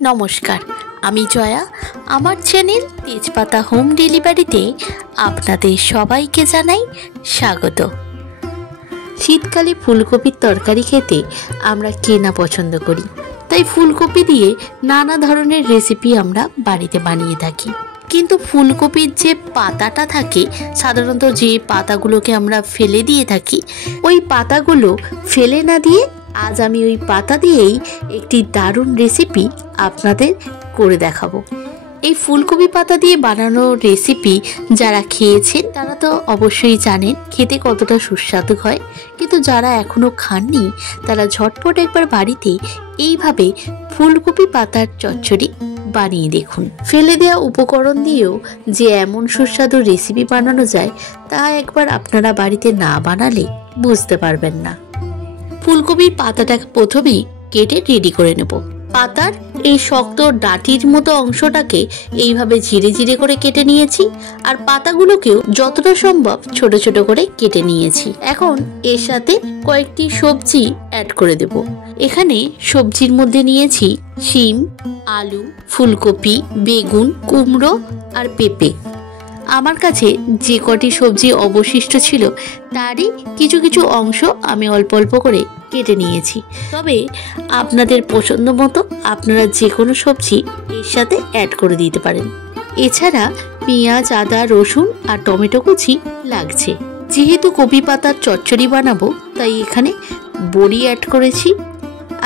নমস্কার, আমি জয়া। আমার চ্যানেল তেজপাতা হোম ডেলিভারিতে আপনাদের সবাইকে জানাই স্বাগত। শীতকালে ফুলকপির তরকারি খেতে আমরা কে না পছন্দ করি, তাই ফুলকপি দিয়ে নানা ধরনের রেসিপি আমরা বাড়িতে বানিয়ে থাকি। কিন্তু ফুলকপির যে পাতাটা থাকে, সাধারণত যে পাতাগুলোকে আমরা ফেলে দিয়ে থাকি, ওই পাতাগুলো ফেলে না দিয়ে আজ আমি ওই পাতা দিয়েই একটি দারুণ রেসিপি আপনাদের করে দেখাবো। এই ফুলকপি পাতা দিয়ে বানানো রেসিপি যারা খেয়েছেন তারা তো অবশ্যই জানেন খেতে কতটা সুস্বাদু হয়, কিন্তু যারা এখনো খাননি তারা ঝটপট একবার বাড়িতে এইভাবে ফুলকপি পাতার চচ্চড়ি বানিয়ে দেখুন। ফেলে দেওয়া উপকরণ দিয়েও যে এমন সুস্বাদু রেসিপি বানানো যায় তা একবার আপনারা বাড়িতে না বানালে বুঝতে পারবেন না। ফুলকপির পাতাটাকে প্রথমেই কেটে রেডি করে নেব। পাতার এই শক্ত ডাঁটির মতো অংশটাকে এইভাবে ঝিরে ঝিরে করে কেটে নিয়েছি, আর পাতাগুলোকেও যতটা সম্ভব ছোট ছোট করে কেটে নিয়েছি। এখন এর সাথে কয়েকটি সবজি অ্যাড করে দেব। এখানে সবজির মধ্যে নিয়েছি শিম, আলু, ফুলকপি, বেগুন, কুমড়ো আর পেঁপে। আমার কাছে যে কটি সবজি অবশিষ্ট ছিল তারই কিছু কিছু অংশ আমি অল্প অল্প করে কেটে নিয়েছি। তবে আপনাদের পছন্দ মতো আপনারা যে কোনো সবজি এর সাথে অ্যাড করে দিতে পারেন। এছাড়া পেঁয়াজ, আদা, রসুন আর টমেটো কুচি লাগছে। যেহেতু কপি পাতার চচ্চড়ি বানাবো তাই এখানে বড়ি অ্যাড করেছি।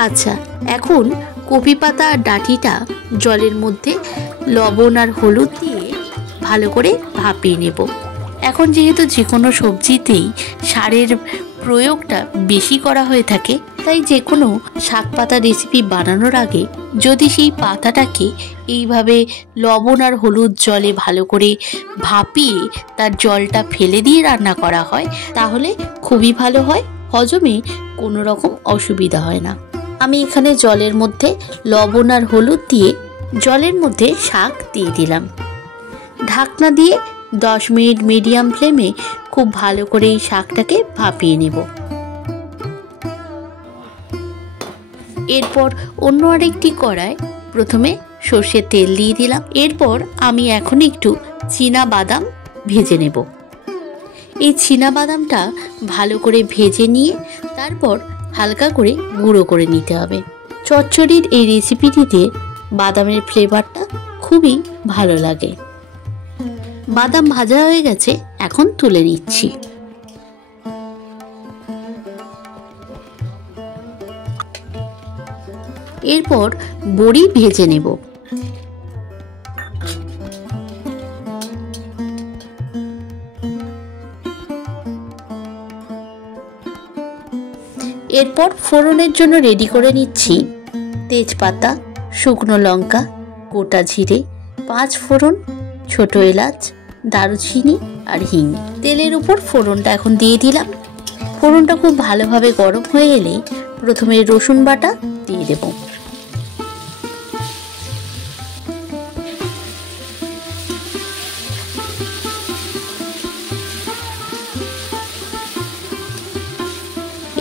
আচ্ছা, এখন কপি পাতা আর ডাঁটিটা জলের মধ্যে লবণ আর হলুদ দিয়ে ভালো করে ভাপিয়ে নেব। এখন যেহেতু যে কোনো সবজিতেই সারের প্রয়োগটা বেশি করা হয়ে থাকে, তাই যে কোনো শাক পাতা রেসিপি বানানোর আগে যদি সেই পাতাটাকে এইভাবে লবণ আর হলুদ জলে ভালো করে ভাপিয়ে তার জলটা ফেলে দিয়ে রান্না করা হয় তাহলে খুবই ভালো হয়, হজমে কোনো রকম অসুবিধা হয় না। আমি এখানে জলের মধ্যে লবণ আর হলুদ দিয়ে জলের মধ্যে শাক দিয়ে দিলাম। ঢাকনা দিয়ে 10 মিনিট মিডিয়াম ফ্লেমে খুব ভালো করে এই শাকটাকে ভাপিয়ে নেব। এরপর অন্য আরেকটি কড়ায় প্রথমে সর্ষের তেল দিয়ে দিলাম। এরপর আমি এখন একটু চীনা বাদাম ভেজে নেব। এই চীনা বাদামটা ভালো করে ভেজে নিয়ে তারপর হালকা করে গুঁড়ো করে নিতে হবে। চচ্চড়ির এই রেসিপিটিতে বাদামের ফ্লেভারটা খুবই ভালো লাগে। বাদাম ভাজা হয়ে গেছে, এখন তুলে নিচ্ছি। এরপর বড়ি ভেজে নেব। এরপর ফোড়নের জন্য রেডি করে নিচ্ছি তেজপাতা, শুকনো লঙ্কা, গোটা জিরে, 5 ফোড়ন, ছোট এলাচ, দারুচিনি আর হিং। তেলের উপর ফোড়নটা এখন দিয়ে দিলাম। ফোড়নটা খুব ভালোভাবে গরম হয়ে এলে প্রথমে রসুন বাটা দিয়ে দেব।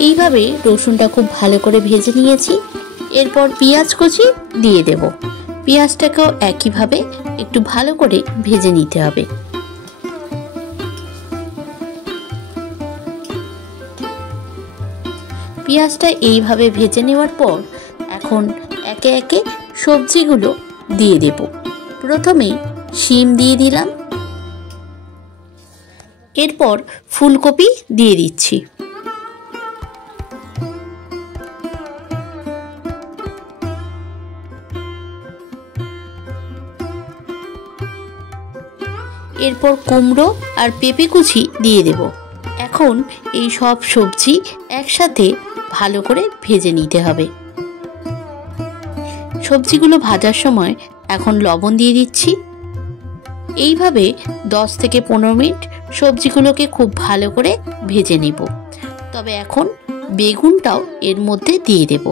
এইভাবে রসুনটা খুব ভালো করে ভেজে নিয়েছি। এরপর পেঁয়াজ কুচি দিয়ে দেব। পেঁয়াজটাকেও একইভাবে একটু ভালো করে ভেজে নিতে হবে। পেঁয়াজটা এইভাবে ভেজে নেওয়ার পর এখন একে একে সবজিগুলো দিয়ে দেব। প্রথমে শিম দিয়ে দিলাম, এরপর ফুলকপি দিয়ে দিচ্ছি। এরপর কুমড়ো আর পেঁপে কুচি দিয়ে দেব। এখন এই সব সবজি একসাথে ভালো করে ভেজে নিতে হবে। সবজিগুলো ভাজার সময় এখন লবণ দিয়ে দিচ্ছি। এইভাবে 10 থেকে 15 মিনিট সবজিগুলোকে খুব ভালো করে ভেজে নেব। তবে এখন বেগুনটাও এর মধ্যে দিয়ে দেব।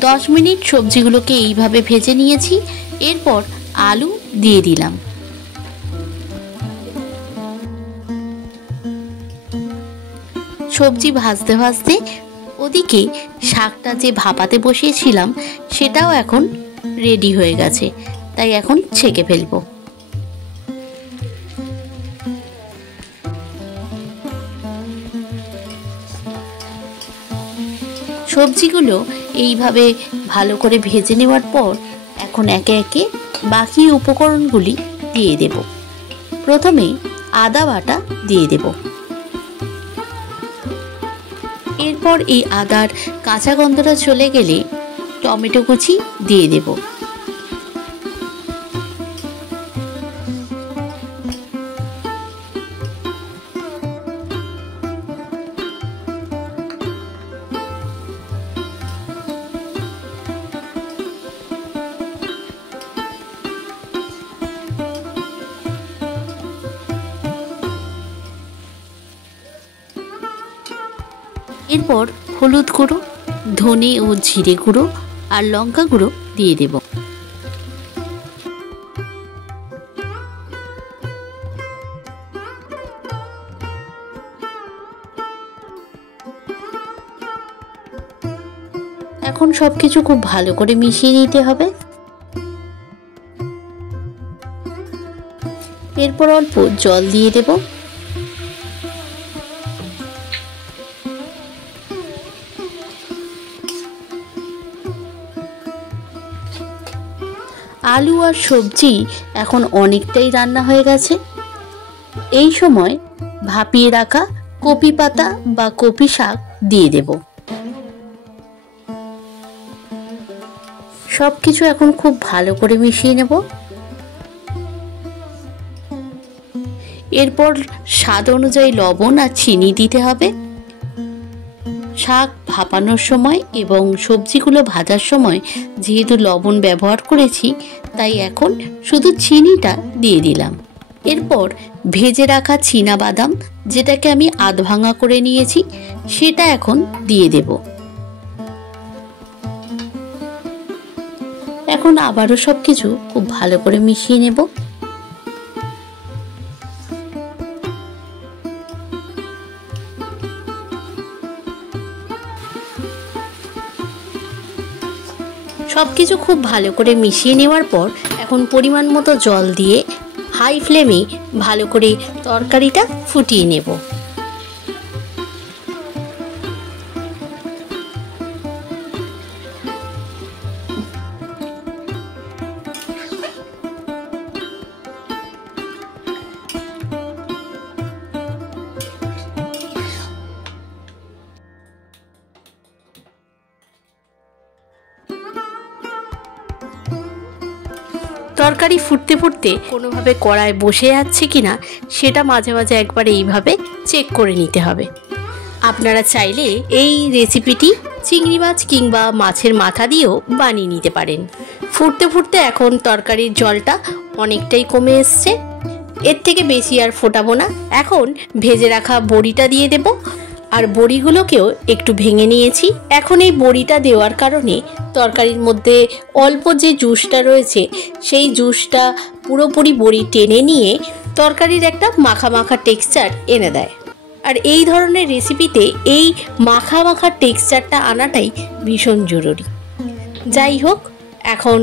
10 মিনিট সবজিগুলোকে এইভাবে ভেজে নিয়েছি। এরপর আলু দিয়ে দিলাম। সবজি ভাজতে ভাজতে ওদিকে শাকটা যে ভাপাতে বসিয়েছিলাম সেটাও এখন রেডি হয়ে গেছে, তাই এখন ছেঁকে ফেলবো। সবজিগুলো এইভাবে ভালো করে ভেজে নেওয়ার পর এখন একে একে বাকি উপকরণগুলি দিয়ে দেব। প্রথমে আদা বাটা দিয়ে দেব। এরপর এই আদার কাঁচা গন্ধটা চলে গেলে টমেটো কুচি দিয়ে দেব। এরপর হলুদ গুঁড়ো, ধনে ও জিরে গুঁড়ো আর লঙ্কা গুঁড়ো দিয়ে দেব। এখন সবকিছু খুব ভালো করে মিশিয়ে নিতে হবে। এরপর অল্প জল দিয়ে দেব। আলু আর সবজি এখন অনেকটাই রান্না হয়ে গেছে। এই সময় ভাপিয়ে রাখা কপি পাতা বা কপি শাক দিয়ে দেব। সবকিছু এখন খুব ভালো করে মিশিয়ে নেব। এরপর স্বাদ অনুযায়ী লবণ আর চিনি দিতে হবে। শাক ভাপানোর সময় এবং সবজিগুলো ভাজার সময় যেহেতু লবণ ব্যবহার করেছি, তাই এখন শুধু চিনিটা দিয়ে দিলাম। এরপর ভেজে রাখা চীনা বাদাম, যেটাকে আমি আধ ভাঙা করে নিয়েছি, সেটা এখন দিয়ে দেব। এখন আবারও সবকিছু খুব ভালো করে মিশিয়ে নেব। সবকিছু খুব ভালো করে মিশিয়ে নেওয়ার পর এখন পরিমাণ মতো জল দিয়ে হাই ফ্লেমে ভালো করে তরকারিটা ফুটিয়ে নেব। তরকারি ফুটতে ফুটতে কোনোভাবে কড়ায় বসে যাচ্ছে কিনা সেটা মাঝে মাঝে একবার এইভাবে চেক করে নিতে হবে। আপনারা চাইলে এই রেসিপিটি চিংড়ি মাছ কিংবা মাছের মাথা দিয়েও বানিয়ে নিতে পারেন। ফুটতে ফুটতে এখন তরকারির জলটা অনেকটাই কমে এসছে। এর থেকে বেশি আর ফোটাবো না। এখন ভেজে রাখা বড়িটা দিয়ে দেব। আর বড়িগুলোকেও একটু ভেঙে নিয়েছি। এখন এই বড়িটা দেওয়ার কারণে তরকারির মধ্যে অল্প যে জুসটা রয়েছে সেই জুসটা পুরোপুরি বড়ি টেনে নিয়ে তরকারির একটা মাখা মাখা টেক্সচার এনে দেয়। আর এই ধরনের রেসিপিতে এই মাখা মাখা টেক্সচারটা আনাটাই ভীষণ জরুরি। যাই হোক, এখন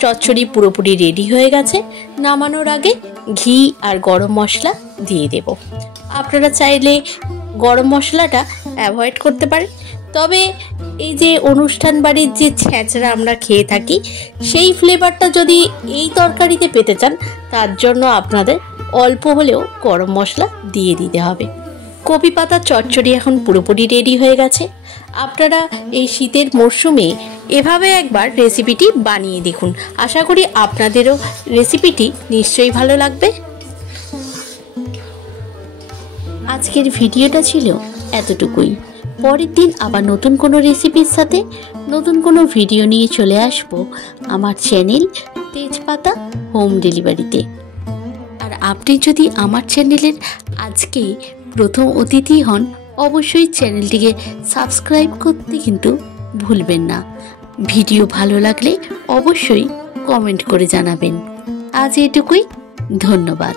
চচ্চড়ি পুরোপুরি রেডি হয়ে গেছে। নামানোর আগে ঘি আর গরম মশলা দিয়ে দেব। আপনারা চাইলে গরম মশলাটা অ্যাভয়েড করতে পারেন, তবে এই যে অনুষ্ঠান বাড়ির যে ছ্যাঁচড়া আমরা খেয়ে থাকি সেই ফ্লেভারটা যদি এই তরকারিতে পেতে চান, তার জন্য আপনাদের অল্প হলেও গরম মশলা দিয়ে দিতে হবে। কপি পাতা চচ্চড়ি এখন পুরোপুরি রেডি হয়ে গেছে। আপনারা এই শীতের মরশুমে এভাবে একবার রেসিপিটি বানিয়ে দেখুন। আশা করি আপনাদেরও রেসিপিটি নিশ্চয়ই ভালো লাগবে। আজকের ভিডিওটা ছিল এতটুকুই। পরের দিন আবার নতুন কোনো রেসিপির সাথে নতুন কোনো ভিডিও নিয়ে চলে আসব আমার চ্যানেল তেজপাতা হোম ডেলিভারিতে। আর আপনি যদি আমার চ্যানেলের আজকে প্রথম অতিথি হন, অবশ্যই চ্যানেলটিকে সাবস্ক্রাইব করতে কিন্তু ভুলবেন না। ভিডিও ভালো লাগলে অবশ্যই কমেন্ট করে জানাবেন। আজ এটুকুই, ধন্যবাদ।